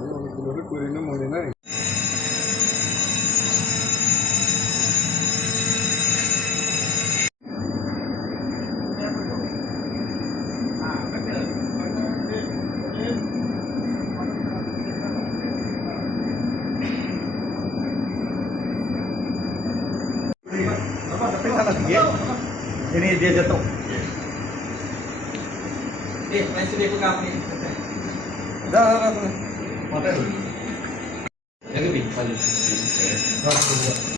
ulit kunin mo muna na eh. Tapi sana sige. Ini dia jatuh. Main sini aku kami. Dah. Yang lebih, lanjut.